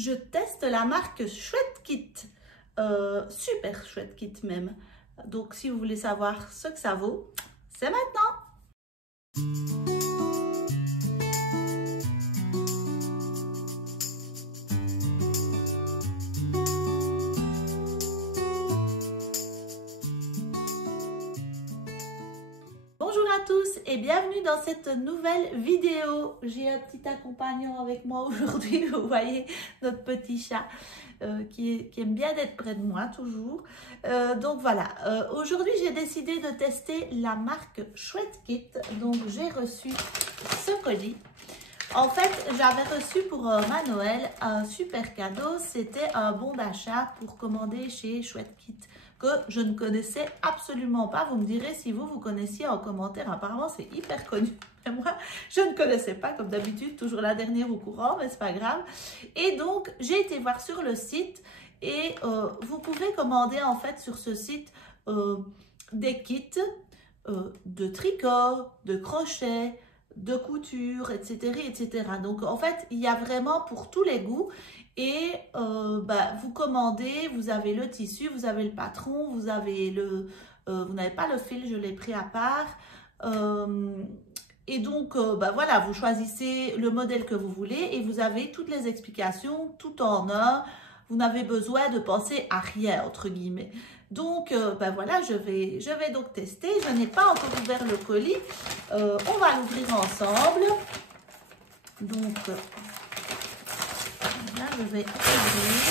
je teste la marque Chouette Kit, super Chouette Kit même. Donc si vous voulez savoir ce que ça vaut, c'est maintenant. Bonjour à tous et bienvenue dans cette nouvelle vidéo. J'ai un petit accompagnant avec moi aujourd'hui, vous voyez notre petit chat qui aime bien d'être près de moi toujours. Donc voilà, aujourd'hui j'ai décidé de tester la marque Chouette Kit. Donc j'ai reçu ce colis. En fait, j'avais reçu pour ma Noël un super cadeau, c'était un bon d'achat pour commander chez Chouette Kit que je ne connaissais absolument pas. Vous me direz si vous connaissiez en commentaire, apparemment c'est hyper connu. Mais moi, je ne connaissais pas comme d'habitude, toujours la dernière au courant, mais c'est pas grave. Et donc, j'ai été voir sur le site et vous pouvez commander en fait sur ce site des kits de tricot, de crochet, de couture, etc., etc. Donc, en fait, il y a vraiment pour tous les goûts. Et vous commandez, vous avez le tissu, vous avez le patron, vous avez vous n'avez pas le fil, je l'ai pris à part. Et donc, voilà, vous choisissez le modèle que vous voulez et vous avez toutes les explications tout en un. Vous n'avez besoin de penser à rien, entre guillemets. Donc, voilà, je vais donc tester. Je n'ai pas encore ouvert le colis. On va l'ouvrir ensemble. Donc, là, je vais ouvrir.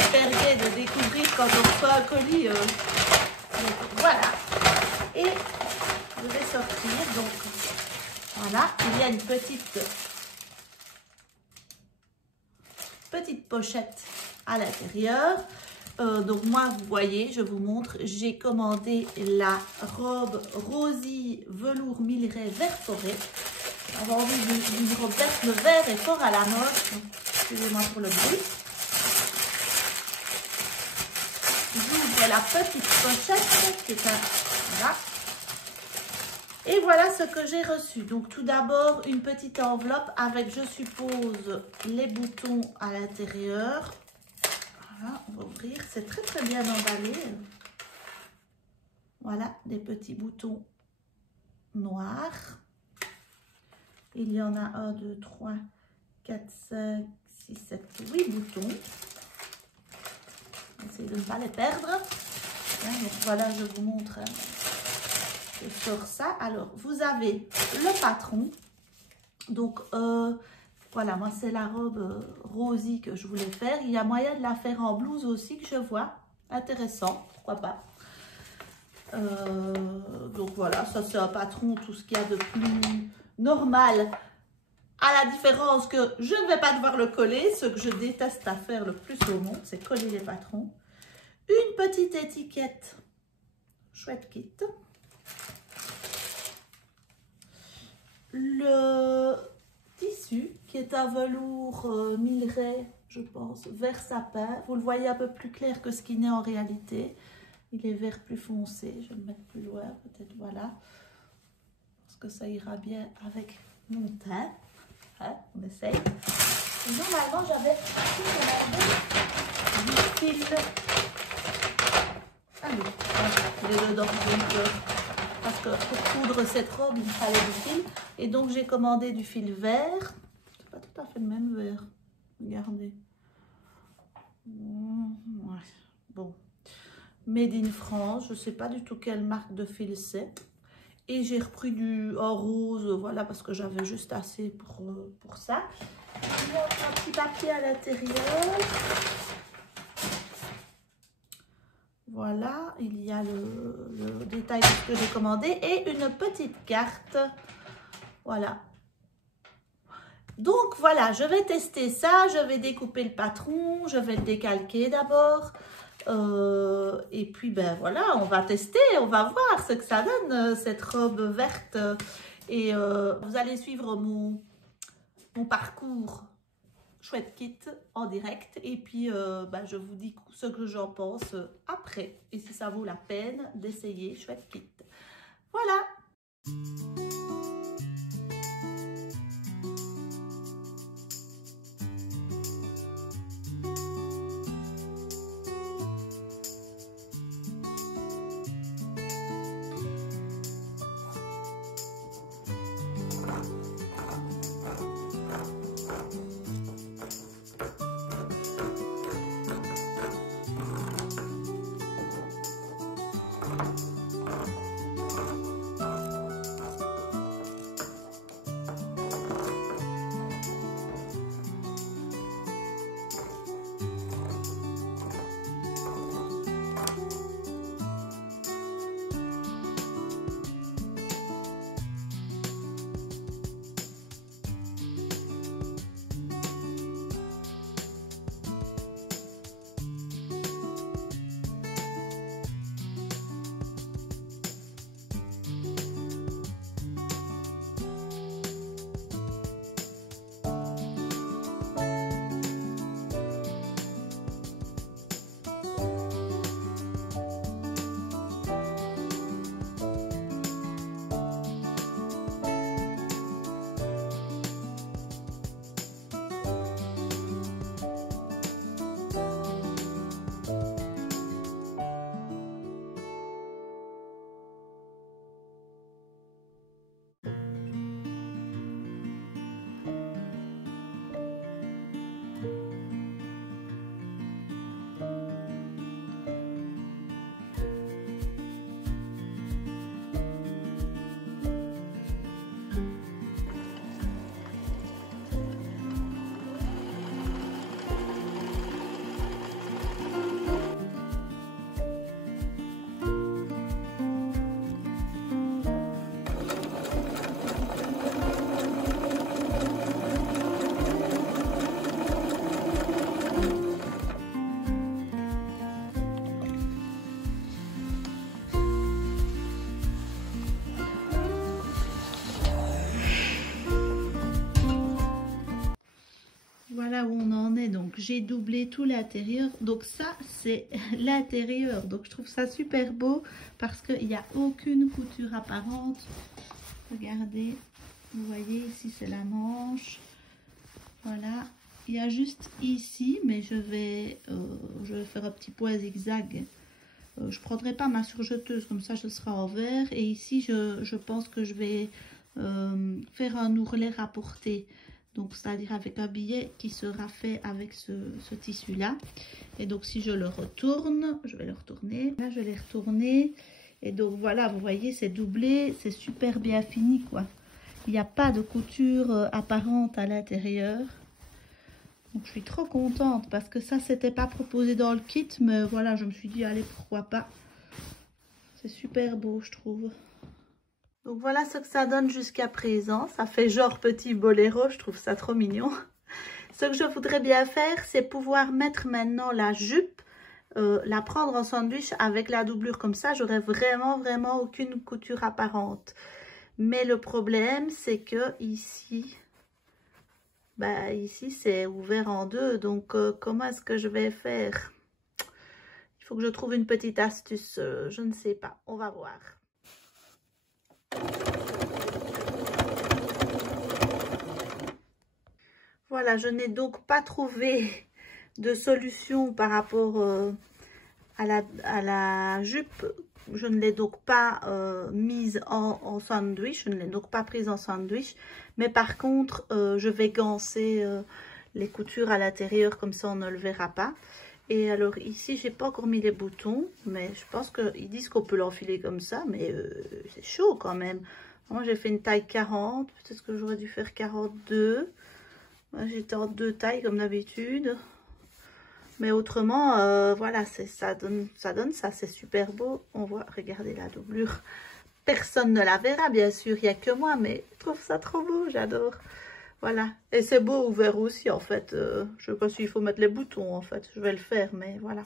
Super gai de découvrir quand on reçoit un colis. Donc, voilà. Et je vais sortir. Donc, voilà. Il y a une petite pochette à l'intérieur. Donc moi, vous voyez, je vous montre, j'ai commandé la robe Rosy velours Milleray vert forêt. On va envie d'une robe verte. Le vert est fort à la mode. Excusez-moi pour le bruit. J'ouvre la petite pochette qui est un... Voilà. Et voilà ce que j'ai reçu. Donc tout d'abord, une petite enveloppe avec, je suppose, les boutons à l'intérieur. Voilà, on va ouvrir. C'est très très bien emballé. Voilà, des petits boutons noirs. Il y en a 1, 2, 3, 4, 5, 6, 7, 8 boutons. Essayez de ne pas les perdre. Donc voilà, je vous montre. Je sors ça. Alors, vous avez le patron. Donc, voilà, moi, c'est la robe Rosy que je voulais faire. Il y a moyen de la faire en blouse aussi, que je vois. Intéressant, pourquoi pas. Donc, voilà, ça, c'est un patron, tout ce qu'il y a de plus normal. À la différence que je ne vais pas devoir le coller. Ce que je déteste à faire le plus au monde, c'est coller les patrons. Une petite étiquette Chouette Kit. Le tissu qui est un velours Milleray, je pense, vert sapin. Vous le voyez un peu plus clair que ce qu'il n'est en réalité. Il est vert plus foncé. Je vais le mettre plus loin, peut-être, voilà. Parce que ça ira bien avec mon teint. Hein, on essaye. Et normalement, j'avais du fil. Ah oui, il est dedans. Donc, parce que pour coudre cette robe, il fallait du fil. Et donc, j'ai commandé du fil vert. C'est pas tout à fait le même vert. Regardez. Ouais. Bon. Made in France. Je ne sais pas du tout quelle marque de fil c'est. Et j'ai repris du en rose. Voilà, parce que j'avais juste assez pour ça. Il y a un petit papier à l'intérieur. Voilà, il y a le détail de ce que j'ai commandé et une petite carte. Voilà. Donc voilà, je vais tester ça. Je vais découper le patron. Je vais le décalquer d'abord. Et puis voilà, on va tester. On va voir ce que ça donne, cette robe verte. Et vous allez suivre mon parcours Chouette Kit en direct et puis je vous dis ce que j'en pense après et si ça vaut la peine d'essayer Chouette Kit. Voilà. j'ai doublé tout l'intérieur. Donc ça, c'est l'intérieur. Donc je trouve ça super beau parce qu'il n'y a aucune couture apparente. Regardez, vous voyez ici, c'est la manche. Voilà, il y a juste ici, mais je vais faire un petit point zigzag. Je ne prendrai pas ma surjeteuse, comme ça je serai en vert. Et ici, je pense que je vais faire un ourlet rapporté. Donc, c'est-à-dire avec un billet qui sera fait avec ce tissu-là. Et donc, si je le retourne, je vais le retourner. Là, je l'ai retourné. Et donc, voilà, vous voyez, c'est doublé. C'est super bien fini, quoi. Il n'y a pas de couture apparente à l'intérieur. Donc, je suis trop contente parce que ça, c'était pas proposé dans le kit. Mais voilà, je me suis dit, allez, pourquoi pas. C'est super beau, je trouve. Donc voilà ce que ça donne jusqu'à présent. Ça fait genre petit boléro, je trouve ça trop mignon. Ce que je voudrais bien faire, c'est pouvoir mettre maintenant la jupe, la prendre en sandwich avec la doublure. Comme ça, j'aurai vraiment aucune couture apparente. Mais le problème, c'est que ici, ici c'est ouvert en deux. Donc comment est-ce que je vais faire? Il faut que je trouve une petite astuce, je ne sais pas. On va voir. Voilà, je n'ai donc pas trouvé de solution par rapport à la jupe. Je ne l'ai donc pas mise en sandwich, je ne l'ai donc pas prise en sandwich. Mais par contre, je vais gancer les coutures à l'intérieur, comme ça on ne le verra pas. Et alors ici, j'ai pas encore mis les boutons, mais je pense qu'ils disent qu'on peut l'enfiler comme ça, mais c'est chaud quand même. Moi, j'ai fait une taille 40, peut-être que j'aurais dû faire 42. J'étais en 2 tailles comme d'habitude. Mais autrement, voilà, ça donne ça, c'est super beau. On voit, regardez la doublure. Personne ne la verra, bien sûr, il n'y a que moi, mais je trouve ça trop beau, j'adore. Voilà, et c'est beau ouvert aussi, en fait. Je ne sais pas s'il faut mettre les boutons, en fait. Je vais le faire, mais voilà.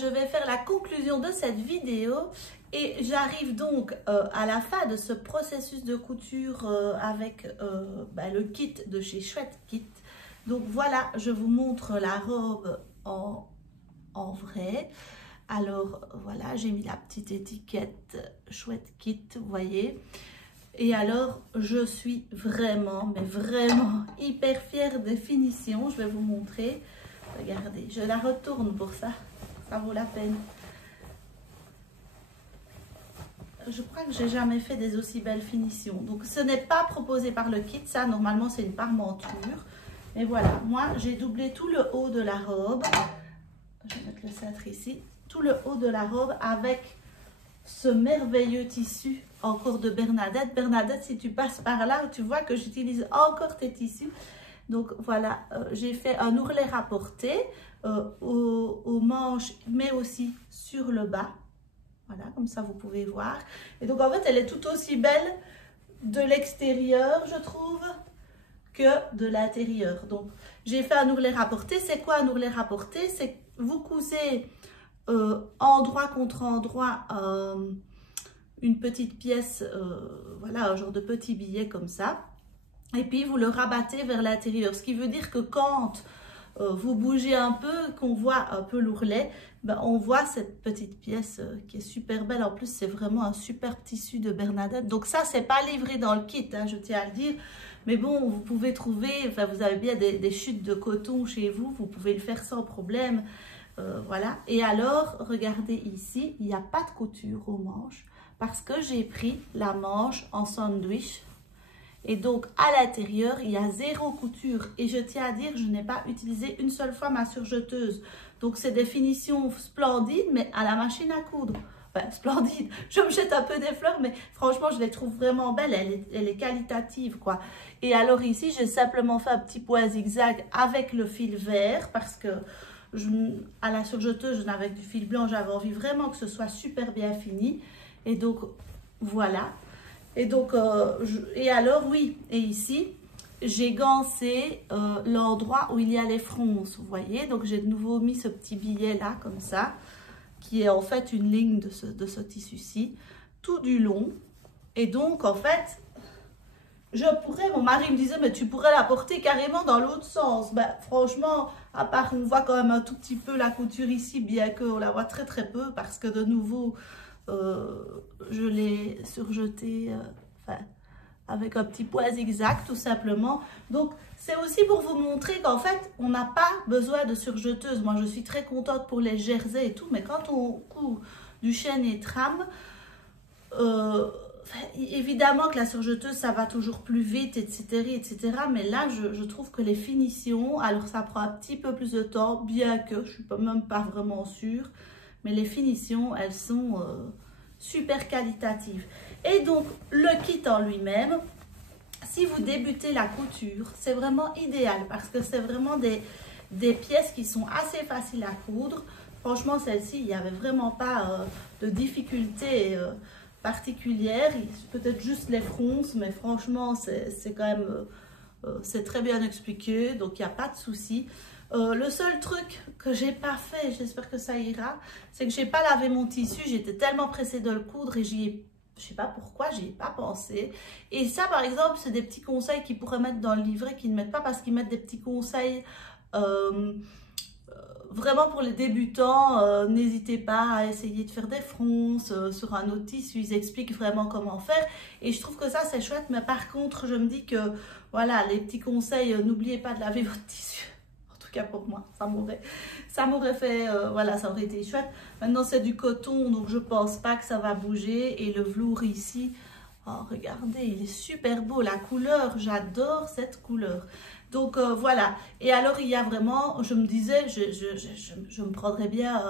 Je vais faire la conclusion de cette vidéo et j'arrive donc à la fin de ce processus de couture avec le kit de chez Chouette Kit. Donc voilà, je vous montre la robe en vrai. Alors voilà, j'ai mis la petite étiquette Chouette Kit, vous voyez. Et alors, je suis vraiment, mais vraiment hyper fière des finitions. Je vais vous montrer. Regardez, je la retourne pour ça. Ça vaut la peine. Je crois que j'ai jamais fait des aussi belles finitions. Donc ce n'est pas proposé par le kit. Ça, normalement, c'est une parmenture. Mais voilà, moi, j'ai doublé tout le haut de la robe. Je vais mettre le cintre ici. Tout le haut de la robe avec ce merveilleux tissu encore de Bernadette. Bernadette, si tu passes par là, tu vois que j'utilise encore tes tissus. Donc voilà, j'ai fait un ourlet rapporté aux manches, mais aussi sur le bas. Voilà, comme ça vous pouvez voir. Et donc en fait, elle est tout aussi belle de l'extérieur, je trouve, que de l'intérieur. Donc, j'ai fait un ourlet rapporté. C'est quoi un ourlet rapporté? C'est que vous cousez endroit contre endroit une petite pièce, voilà, un genre de petit billet comme ça. Et puis, vous le rabattez vers l'intérieur. Ce qui veut dire que quand vous bougez un peu, qu'on voit un peu l'ourlet, ben, on voit cette petite pièce qui est super belle. En plus, c'est vraiment un super tissu de Bernadette. Donc ça, c'est pas livré dans le kit, hein, je tiens à le dire. Mais bon, vous pouvez trouver, enfin, vous avez bien des chutes de coton chez vous. Vous pouvez le faire sans problème. Voilà. Et alors, regardez ici, il n'y a pas de couture aux manches parce que j'ai pris la manche en sandwich. Et donc, à l'intérieur, il y a 0 couture. Et je tiens à dire, je n'ai pas utilisé une seule fois ma surjeteuse. Donc, c'est des finitions splendides, mais à la machine à coudre. Enfin, splendide. Je me jette un peu des fleurs, mais franchement, je les trouve vraiment belles. Elle est qualitative, quoi. Et alors ici, j'ai simplement fait un petit point zigzag avec le fil vert parce que à la surjeteuse, avec du fil blanc, j'avais envie vraiment que ce soit super bien fini. Et donc, voilà. Et donc, et alors, oui, et ici, j'ai gancé l'endroit où il y a les fronces, vous voyez. Donc, j'ai de nouveau mis ce petit billet là, comme ça, qui est en fait une ligne de ce tissu-ci, tout du long. Et donc, en fait, je pourrais, mon mari me disait, mais tu pourrais la porter carrément dans l'autre sens. Ben, franchement, à part qu'on voit quand même un tout petit peu la couture ici, bien qu'on la voit très très peu, parce que de nouveau, je l'ai surjeté enfin, avec un petit point zigzag tout simplement. Donc c'est aussi pour vous montrer qu'en fait on n'a pas besoin de surjeteuse. Moi je suis très contente pour les jerseys et tout, mais quand on coud du chêne et trame, évidemment que la surjeteuse ça va toujours plus vite, etc. Mais là je trouve que les finitions, alors ça prend un petit peu plus de temps, bien que je suis même pas vraiment sûre, mais les finitions elles sont super qualitatives. Et donc le kit en lui-même, si vous débutez la couture, c'est vraiment idéal parce que c'est vraiment des pièces qui sont assez faciles à coudre. Franchement, celle-ci, il n'y avait vraiment pas de difficulté particulière. Peut-être juste les fronces, mais franchement, c'est quand même c'est très bien expliqué, donc il n'y a pas de souci. Le seul truc que j'ai pas fait, j'espère que ça ira, c'est que j'ai pas lavé mon tissu. J'étais tellement pressée de le coudre et je sais pas pourquoi, j'y ai pas pensé. Et ça, par exemple, c'est des petits conseils qu'ils pourraient mettre dans le livret, qu'ils ne mettent pas parce qu'ils mettent des petits conseils vraiment pour les débutants. N'hésitez pas à essayer de faire des fronces sur un autre tissu. Ils expliquent vraiment comment faire. Et je trouve que ça, c'est chouette. Mais par contre, je me dis que, voilà, les petits conseils, n'oubliez pas de laver votre tissu. Cas pour moi, ça m'aurait fait, voilà, ça aurait été chouette. Maintenant c'est du coton, donc je pense pas que ça va bouger. Et le velours ici, oh regardez, il est super beau, la couleur, j'adore cette couleur. Donc voilà, et alors il y a vraiment, je me disais, je me prendrais bien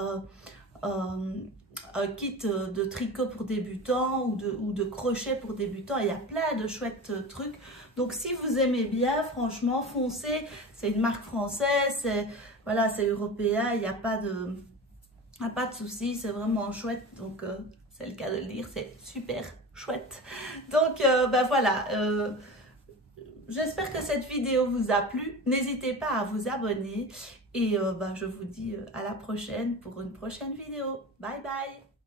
un kit de tricot pour débutants ou de crochet pour débutants. Il y a plein de chouettes trucs. Donc si vous aimez bien, franchement, foncez. C'est une marque française, voilà, c'est européen, il n'y a pas de souci, c'est vraiment chouette. Donc c'est le cas de le dire, c'est super chouette. Donc ben voilà, j'espère que cette vidéo vous a plu. N'hésitez pas à vous abonner. Et ben, je vous dis à la prochaine pour une prochaine vidéo. Bye bye!